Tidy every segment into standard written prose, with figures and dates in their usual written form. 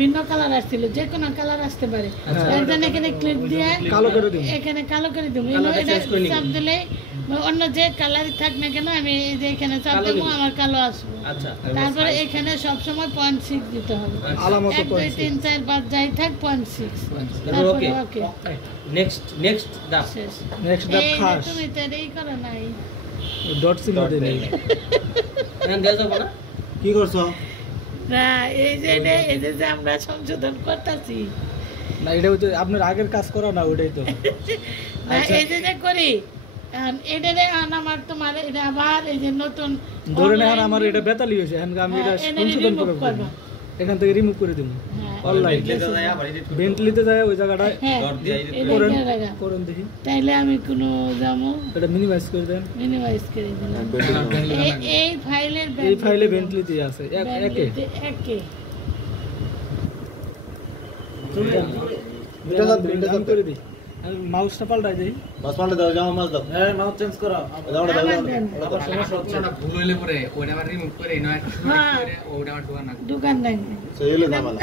ভিন্ন কালার আসছিল, যে কোনো কালার আসতে পারে। এর জন্য এখানে ক্লিক দিয়ে এখানে কালো করে দেবো। এটা চাপ দিলে অন্য যে কালারই থাক না কেন আমি এই যে এখানে চাপ দেবো, আমার কালো আসবে। তারপরে এখানে সবসময় 0.6 দিতে হবে। 1 2 3 4 5 যাই থাক 0.6। ওকে নেক্সট ধাপ খাস। তুমি তো এটাই করো নাই, ডট চিহ্ন দেই নাই। এখন দেয়া যাবে না? কি করছো? না এই যে আমরা সংশোধন করতেছি না, এটা হচ্ছে আপনার আগের কাজ করা না, ওটাই তো। না এই যে করি এটারে আমার তোমার এটা আবার এই যে নতুন ধরে না আমার এটা বেতালি হয়েছে, এখন আমি এটা সংশোধন করব, এখান থেকে রিমুভ করে দেব। অনলাইন বেন্টলিতে যায় ওই জায়গাটায় ডট দিয়ে করেন দেখি, তাইলে আমি কোনো যাবো এটা মিনিমাইজ করে দেন। মিনিমাইজ করে দিলাম। এই ফাইলে বেন্টলিতে আছে একে এটা করে দিই। আমি মাউসটা পাল্টাই দেই। মাউস পাল্টে দাও, জামা মাউস দাও। হ্যাঁ, মাউস চেঞ্জ করো। দাও। সমস্যা হচ্ছে না, ভুল হইলে পরে ওটা আবার রিমুভ করে নয় করে ওটা আবার দোকান নাই সেইলে জামালা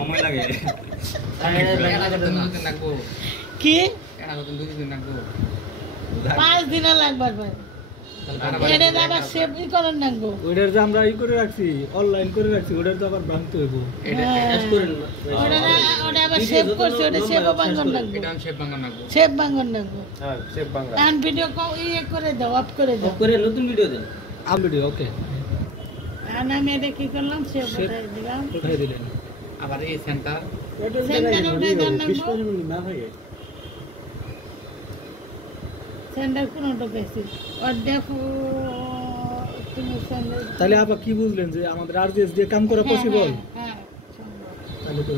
সময় লাগে। কি এটা নতুন 2 দিন লাগবে, 5 দিন লাগবে। এটা আবার সেভ করেন লাগবে। ওইটার যে আমরা করে রাখছি, অনলাইন করে রাখছি, ওটার তো আবার ভাঙতে হইব। এটা টেস্ট করেন ওটা আবার সেভ করছে, ওটা সেভ বাঙ্গন লাগবে। এটা সেভ বাঙ্গন লাগবে। হ্যাঁ, সেভ বাংলা। আর ভিডিও করে দাও, অফ করে দাও। করে নতুন ভিডিও দেন। ভিডিও ওকে। আর আমি এটা কি করলাম, সেভ করে দিলাম। উঠাই দিলেন। আবার এই সেন্টার উঠাই দেন না থাকে। সেন্টার কোনটা পেয়েছি আর দেখো তুমি সেন্টার। তাহলে আপা কি বুঝলেন যে আমাদের আরজিএস দিয়ে কাম করা পসিবল? হ্যাঁ তাহলে তো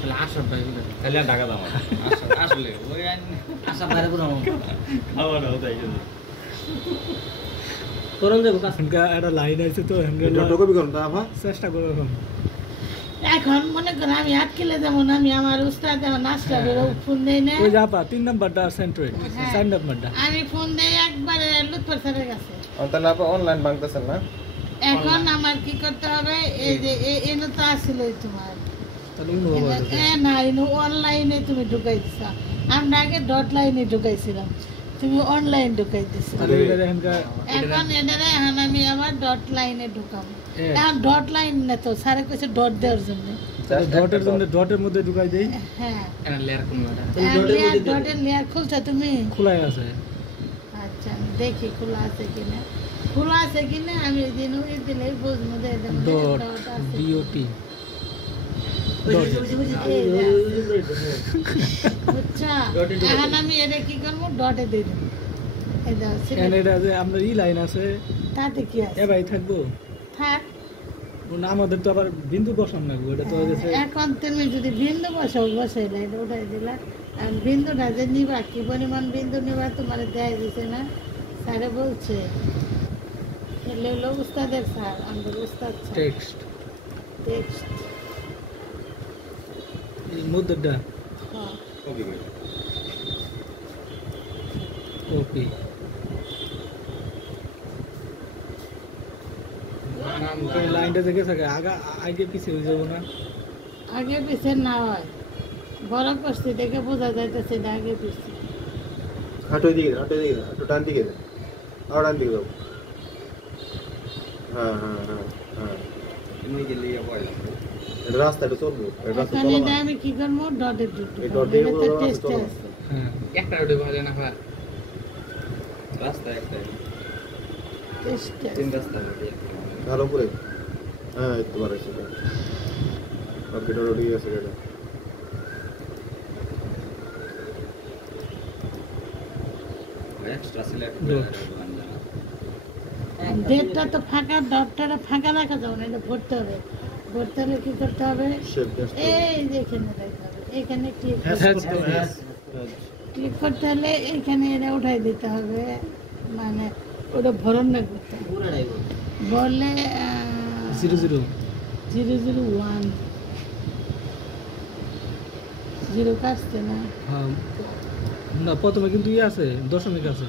তাহলে আসার ভাই বলে তাহলে টাকা দাও। আসলে ওই আসার বাইরে পুরো খাওয়া দাও তাই জন্য। করন দেব কাজ। একটা লাইন আছে তো, যত কবি করুন তা আপা চেষ্টা করো। এখন মনে করো আমি আটকেলে যেমন আমি আমার উস্তাদ আমার নাস্তা বেরো ফোন দেই না। ওই যে আপা 3 নাম্বারটা সেন্ট্রেট, 4 নাম্বারটা আমি ফোন দেই একবারে লুৎফর স্যারের কাছে। তাহলে আপা অনলাইন বাংতাছেন না? এখন আমার কি করতে হবে, এই যে এনে তো আসলেই তোমার তাহলে না এনে অনলাইনে তুমি ঢুকাই দিছো। আমরা আগে ডট লাইনে ঢুকাইছিলাম, তুমি অনলাইন ঢুকাই দিছো। এখন এটারে এখন আমি আবার ডট লাইনে ঢুকাবো। এখন ডট লাইন না তো স্যারে কইছে ডট দেওয়ার জন্য, ডটের জন্য ডটের মধ্যে ঢুকাই দেই। হ্যাঁ এর লেয়ার কোন এটা ডটের লেয়ার খুলছো তুমি? খোলাই আছে। আচ্ছা আমি দেখি খোলা আছে কিনা। খোলা আছে কিনা আমি দিন ওই দিলে বুঝবো যে এটা ডট ডিওটি আচ্ছা এখন আমি এটা কি করবো, ডটে দিয়ে দেবো। এটা এটা যে আমরা ই লাইন আছে তাতে কি আছে এ ভাই থাকবো থাক। আমাদের তো আবার বিন্দু বসান লাগবে, এটা তো এখন তুমি যদি বিন্দু বসাও বসাইলে এটা উঠাই দিলা। আর বিন্দুটা যে নিবা কি পরিমাণ বিন্দু নিবা তোমার দেয় দিছে না, স্যারে বলছে। এলে হলো উস্তাদের স্যার, আমাদের উস্তাদ টেক্সট টেক্সট এই মধ্যটা কপি করে। কপি এই লাইনটা দেখে থাকে আগে পিছিয়ে হয়ে যাবো না? আগে পিছিয়ে না হয়, বড় করছি দেখে বোঝা যাইতেছে এটা আগে পিছিয়ে। হাঁটো দিকে একটু ডান দিকে দাও, আর ডান দিকে দাও। হ্যাঁ হ্যাঁ হ্যাঁ হ্যাঁ, এমনি গেলে পয়লা এটা রাস্তাটা চলবো, এটা রাস্তা এখন চলবো। এটা আমি কি করবো, ডটে ঢুকবো। এই ডট দিয়ে এটা পুরো টেস্ট চলবো। আছে। হ্যাঁ, একটা রোডে ভালো না ভাই রাস্তা একটা টেস্ট তিন রাস্তা ভালো করে। হ্যাঁ একটু বার আছে। ওকে ডট দিয়ে আছে এটা। এক্সট্রা সিলেক্ট ডেটটা তো ফাঁকা, ডটটা ফাঁকা রাখা যাবে না, এটা ভরতে হবে। ভরতে হলে কি করতে হবে, শেপ টেস্ট। এই যে এখানে রাখতে হবে, এখানে ক্লিক হ্যাঁ, ক্লিক করতে হলে এখানে এটা উঠাই দিতে হবে, মানে ওটা ভরণ না করতে হবে। বললে 00 001 জিরো কাটছে না, হ্যাঁ না, প্রথমে কিন্তু ই আছে, দশমিক আছে।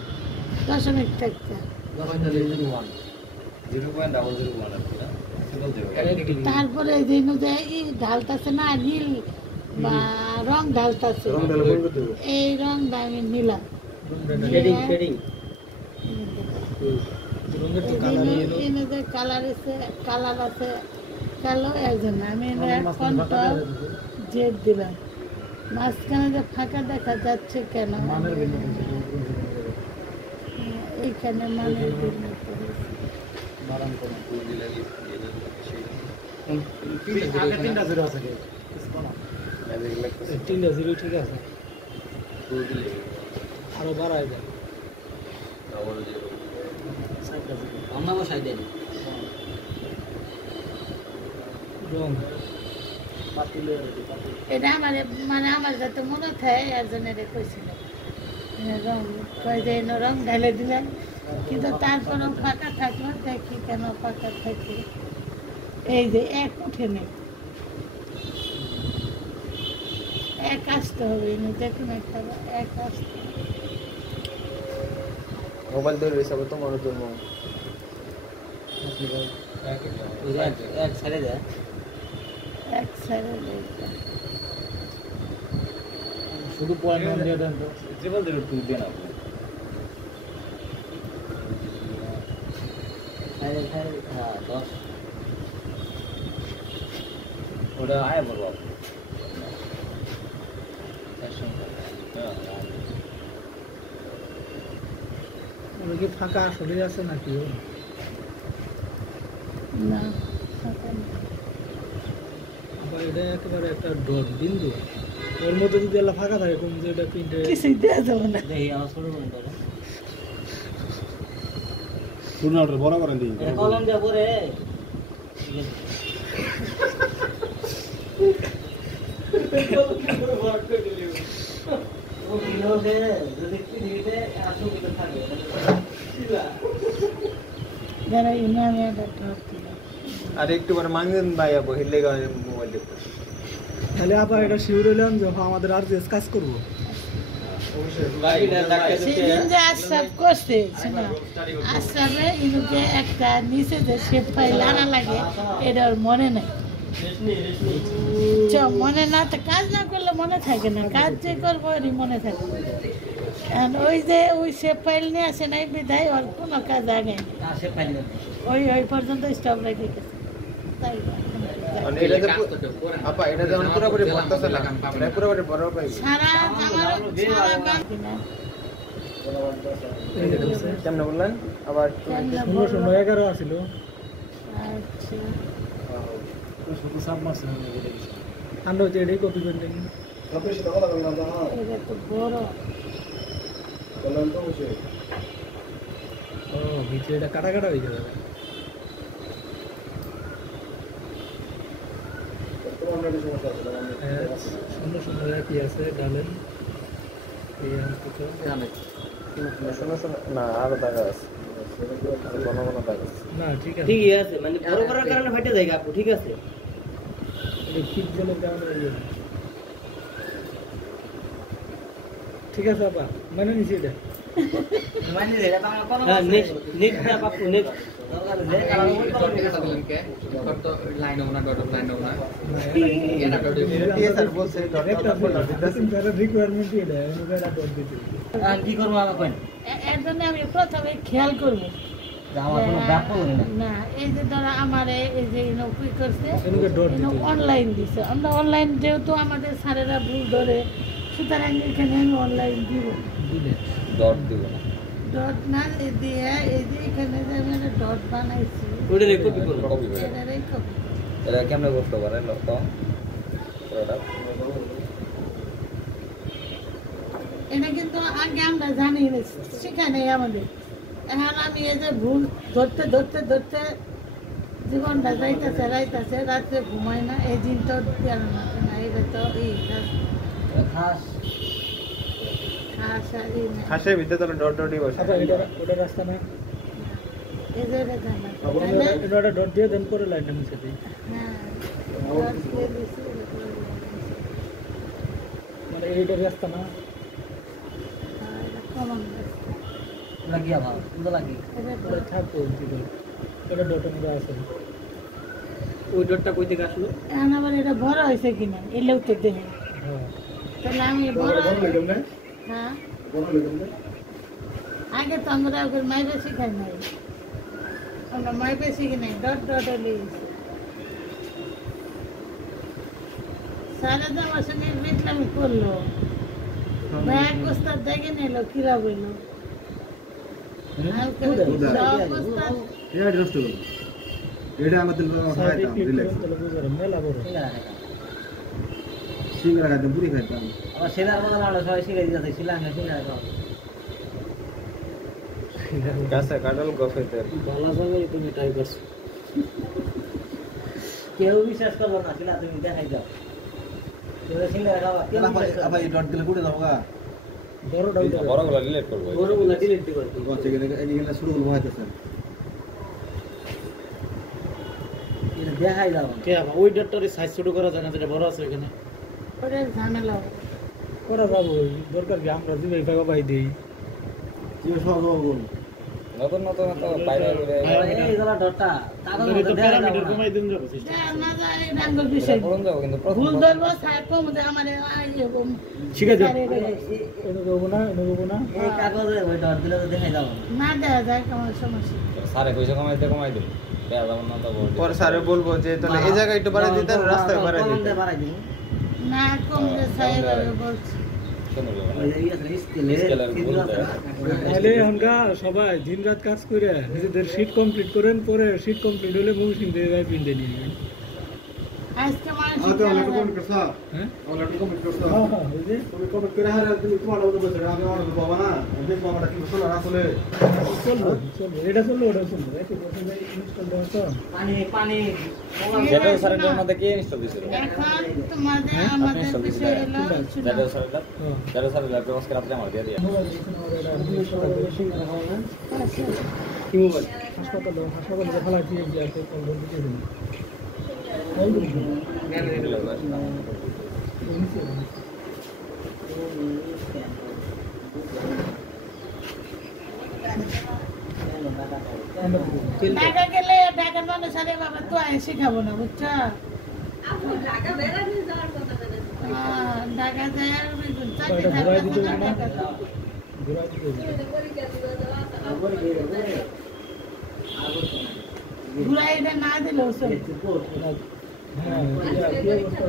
দশমিক থাকতে 0.001 আর কি না তারপরে এই যে এই ঢালতাছে না নীল বা রং ঢালতাছে, এই রং আমি নিলাম। কালার আছে কালো, একজন আমি কন্ট্রোল জেড দিলাম। মাঝখানে যে ফাঁকা দেখা যাচ্ছে কেন, এইখানে মানের তিনটা জিরো ঠিক আছে, আরো বাড়ায় যায়। এটা আমার মানে আমার যাতে মনে থাকে একজনের কইছিল রং কয় যে রং ঢেলে দিলেন, কিন্তু তারপরেও ফাঁকা থাকলো, দেখি কেন ফাঁকা থাকে। এই যে এক উঠে নেই, এক আসতে হবে, দেখুন একটা এক আসতে হবে। মোবাইল ধরে হিসাবে তো মানুষ জন্ম এক সাইডে যায়, এক সাইডে শুধু পয়েন্ট দিয়ে দেন তো, ট্রিপল জিরো টু দিয়ে না হ্যাঁ 10 ওটা আয় বলবো ওটা কি ফাঁকা আসলে আছে নাকি? না ফাঁকা নেই। আবার এটা একেবারে একটা ডট বিন্দু, ওর মধ্যে যদি এলা ফাঁকা থাকে কোন যে এটা প্রিন্টে কিছুই দেওয়া যাবে না। দেখি আমার ছোট বোন করে টুর্নামেন্ট বড় করে দিই কলম দিয়ে পরে যারা ইমামে একটা ঠক দিল, আর একটু পরে মাঙ্গেন ভাইয়া বহিলে মোবাইল দেখতে তাহলে আবার এটা শিওর হইলাম যে আমাদের আর যে কাজ করবো। সেদিন যে আশরাফ করছে, আশরাফে ইনুকে একটা নিচে যে শেপ ফাইল আনা লাগে, এটা ওর মনে নাই। মনে না তো কাজ না করলে মনে থাকে না, কাজ যে করবো ওরই মনে থাকে। ওই যে ওই শেপ ফাইল নিয়ে আসে নাই বিধায় ওর কোনো কাজ আগে ওই ওই পর্যন্ত স্টপ রেখে গেছে। তাই আপা এটা যেমন পুরোপুরি ভরতেছে না, মানে পুরোপুরি বড় পাই সারা আমার সারা বাকি না কেমনে বললেন আবার 11 আছিল। আচ্ছা শুধু সাব মারছে আমরা হচ্ছে এটাই কপি করে নিই। এটা তো বড়, ও ভিতরে এটা কাটা কাটা হয়ে যাবে। সুন্দর সুন্দর কি আছে ডালেন না আরো টাকা আছে না ঠিক আছে, ঠিকই আছে, মানে বড় করার কারণে ফাটে যায় আপু, ঠিক আছে। এটা ঠিক জলের কারণে ঠিক আছে আপা মানে নিচে এটা মানে এটা তো আমার কোনো নেক্সট নেক্সট আপু নেক্সট লাইন ওনা ডট লাইন ওনা এটা ডট দিয়ে স্যার বলছে রিকোয়ারমেন্ট এটা এনুগাটা ডট দিতে আর কি করব আমাকে কোন এর জন্য আমি প্রথমে খেয়াল করবো আমার কোনো ব্যাপ করে না। না, এই যে ধরো আমার এই যে কি করছে এনুগা ডট দিতে অনলাইন দিছে, আমরা অনলাইন যেহেতু আমাদের স্যারেরা ভুল ধরে, সুতরাং এখানে আমি অনলাইন দিব দিলে ডট দিব না, ডট না দিয়ে এই যে এখানে যে আমি একটা ডট বানাইছি, ওটা কপি করব, কপি করব। এটারই কপি। এটা কেমনে করতে পারে লোক পুরোটা এটা কিন্তু আগে আমরা জানি না, শেখা নেই আমাদের। এখন আমি এই যে ভুল ধরতে ধরতে ধরতে জীবনটা যাইতেছে রাইতেছে, রাত্রে ঘুমাই না, এই দিন তো জানো না এটা তো এই খাস খাস আর এই না, খাসের ভিতরে তো ডট ডটই বসে আচ্ছা এটা ওটা রাস্তা না এই যে এটা জানা এটা একটা ডট দিয়ে দেন করে লাইনটা মুছে দিই। হ্যাঁ ডট দিয়ে দিছি, এটা করে দিছি। মানে এইটা রাস্তা না আর এটা কমন রাস্তা। লাগিয়া ভালো সুন্দর লাগি এটা ওটা থাকতো এটা ডটের মধ্যে আছে ওই ডটটা কই থেকে আসলো? এখন আবার এটা বড় হয়েছে কিনা এলেও তো দেখে হ্যাঁ তাহলে আমি বড় লাগেন না হ্যাঁ বড় লাগেন না আগে তো আমরা ওকে মাই বেশি খাই নাই আমরা মাই বেশি কি নাই ডট ডট হলে সারা দাম আসলে বিটলামি করলো ব্যাগ ওস্তাদ দেখে নিল কিরা বললো এটা নষ্ট করুন এটা আমাদের সাইডে ক্লিক করুন তাহলে বুঝার মেলা বড় সিঙ্গারা খাইতাম পুরি খাইতাম আবার সেলার বদল আমরা সবাই শিখে দিতে শিলাঙ্গা সিঙ্গারা খাও গাছে কাঁঠাল গফেতে ভালো জায়গায় তুমি ট্রাই করছো কেউ বিশ্বাস করবো না শিলা তুমি দেখাই দাও তুমি সিঙ্গারা খাওয়া কেউ বিশ্বাস করবে না। আবার এই ডট দিলে কুড়ে দাও গা বড়টা উঠে বড়গুলো ডিলিট করবো গরুগুলা ডিলিট দিবে গছে গেলে এদিকে শুরু করবো হইতেছে এটা দেখাই দাও কে আবার ওই ডটটারে সাইজ ছোট করা যায় না যেটা বড় আছে এখানে ওটা ঝামেলা করা যাবো দরকার কি আমরা দিবে ভাগা ভাই দেই কি সব করুন নতুন নতুন তো বাইরে এই গলা ডটটা কাগজের তো মধ্যে দেখাই দাও প্যারামিটার না। কমাই দিন যাবো সিস্টেম না যায় ডাঙ্গল বিষয় করুন যাবো কিন্তু ভুল ধরবো সাহেব কম যে আমার শিখে যাও এই- এনে দেবো না এনে দেবো না এই কাগজে ওই ডট দিলে তো দেখাই দাও না। না দেওয়া যায় আমার সমস্যা সারে পয়সা কমাই দিন দেয়া যাবো না তো পরে স্যারে বলবো যে তাহলে এই জায়গায় একটু বাড়াই দিতে রাস্তায় বাড়াই কলম দিতে দিয়ে বাড়াই দিন। না কম যে সাহেব বলছি ওই যে ইয়ে আছে, স্কেলে স্কেলের সিঁদুর ভুল আছে না? তাহলে এখনকার সবাই দিন রাত কাজ করে নিজেদের শীট কমপ্লিট করেন পরে শীট কমপ্লিট হলে মুভিং দিয়ে যায় পিন্ডে নিয়ে যাবেন। আজকে মানুষ আগে অনেক কমেন্ট করছ হ্যাঁ অনেক কমেন্ট করছ হ্যাঁ হ্যাঁ ওই যে তুমি কমেন্ট করে হারা তুমি তোমার ওটা বলছো আমি অনেক বাবা না দেখ বাবাটা কি বলছো না আসলে চলবো চলবো এটা চলবো ওটা চলবো একটু বসে যাই ইনস্টল দেওয়া তো পানি যেটা স্যারের মধ্যে কে ইনস্টল দিছিল এখন তোমাদের আমাদের বিষয় হলো শুনো। যেটা স্যারের হ্যাঁ যেটা স্যারের ল্যাপটপ আজকে রাত্রে আমার দিয়ে দিয়া মোবাইল দেখুন আমাদের এটা ইনস্টল করে শিখে রাখা হবে কি মোবাইল হাসপাতালে ভালো দিয়ে গিয়ে আছে কল করে দিতে দিন এই ঢাকা গেলে ঢাকার মানুষ আরে বাবা তো আয় শিখাবো না বুঝছো ঢাকা যায় আর চাকরি ঘুরাই দিতে থাকবে না ঢাকা ঘুরাই দিতে ঘুরাই এটা না দিলেও চলবে হ্যাঁ কি অবস্থা